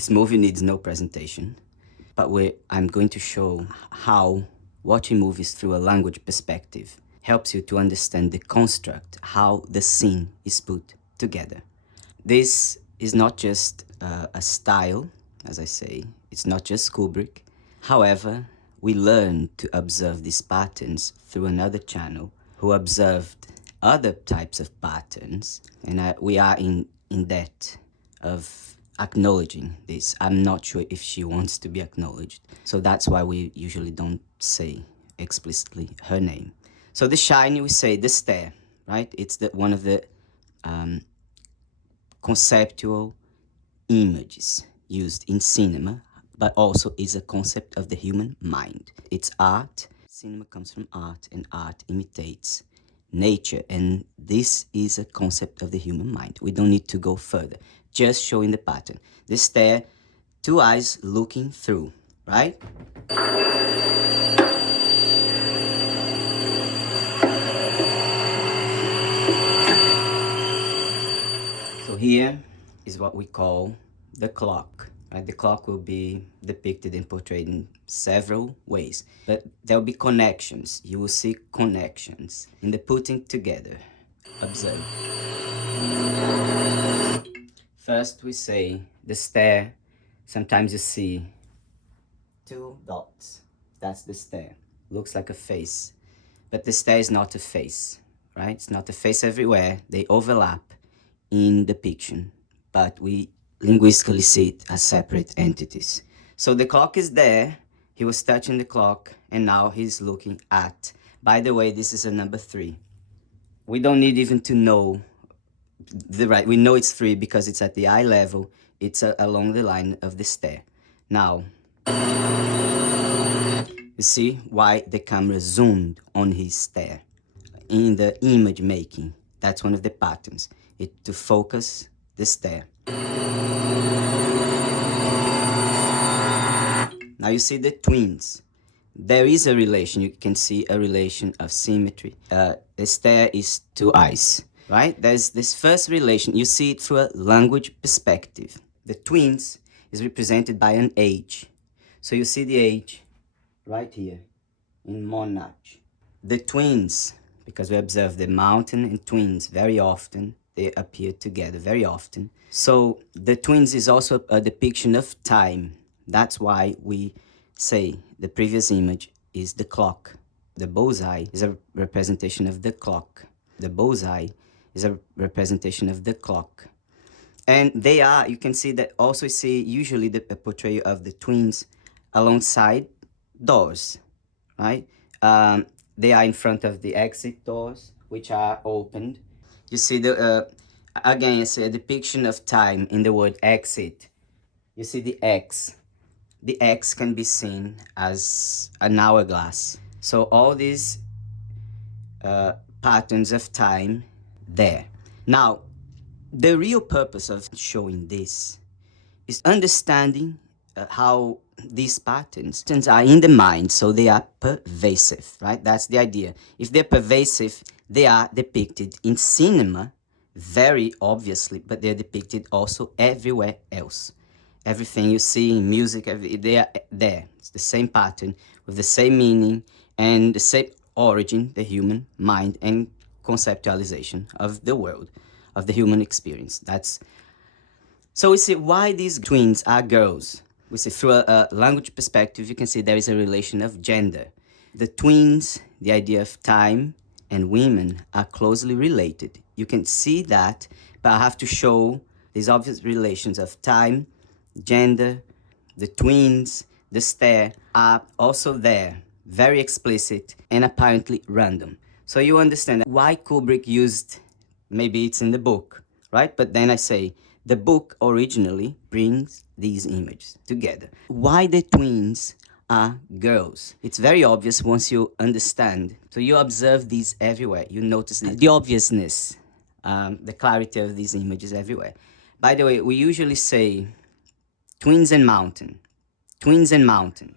This movie needs no presentation, but I'm going to show how watching movies through a language perspective helps you to understand the construct, how the scene is put together. This is not just a style, as I say, it's not just Kubrick. However, we learn to observe these patterns through another channel who observed other types of patterns, and we are in debt of acknowledging this. I'm not sure if she wants to be acknowledged, so that's why we usually don't say explicitly her name. So The Shining, we say The Stare, right? It's one of the conceptual images used in cinema, but also is a concept of the human mind. It's art. Cinema comes from art, and art imitates nature, and this is a concept of the human mind. We don't need to go further, just showing the pattern. The stare, two eyes looking through, right? So here is what we call the clock. Right? The clock will be depicted and portrayed in several ways, but there'll be connections. You will see connections in the putting together. Observe. First we say the stare. Sometimes you see two dots. That's the stare. Looks like a face, but the stare is not a face, right? It's not a face everywhere. They overlap in depiction, but we linguistically see it as separate entities. So the clock is there, he was touching the clock, and now he's looking at. By the way, this is a number 3. We don't need even to know we know it's 3 because it's at the eye level, it's along the line of the stare. Now, you see why the camera zoomed on his stare. In the image making, that's one of the patterns, to focus the stare. Now you see the twins. There is a relation, you can see a relation of symmetry. The stare is 2 eyes, right? There's this first relation, you see it through a language perspective. The twins is represented by an age. So you see the age right here in Monash. The twins, because we observe the mountain and twins very often, they appear together very often. So the twins is also a depiction of time. That's why we say the previous image is the clock. The bullseye is a representation of the clock. The bullseye is a representation of the clock. And they are, you can see that also see usually the portrayal of the twins alongside doors, right? They are in front of the exit doors, which are opened. You see again, it's a depiction of time in the word exit. You see the X. The X can be seen as an hourglass. So all these patterns of time there. Now, the real purpose of showing this is understanding how these patterns are in the mind, so they are pervasive, right? That's the idea. If they're pervasive, they are depicted in cinema very obviously, but they're depicted also everywhere else. Everything you see in music, they are there. It's the same pattern with the same meaning and the same origin, the human mind and conceptualization of the world, of the human experience. So we see why these twins are girls. We see through a language perspective, you can see there is a relation of gender. The twins, the idea of time and women are closely related. You can see that, but I have to show these obvious relations of time, gender, the twins, the stare are also there, very explicit and apparently random. So you understand why Kubrick used, maybe it's in the book, right? But then I say, the book originally brings these images together. Why the twins are girls? It's very obvious once you understand. So you observe these everywhere. You notice the obviousness, the clarity of these images everywhere. By the way, we usually say twins and mountain, twins and mountain.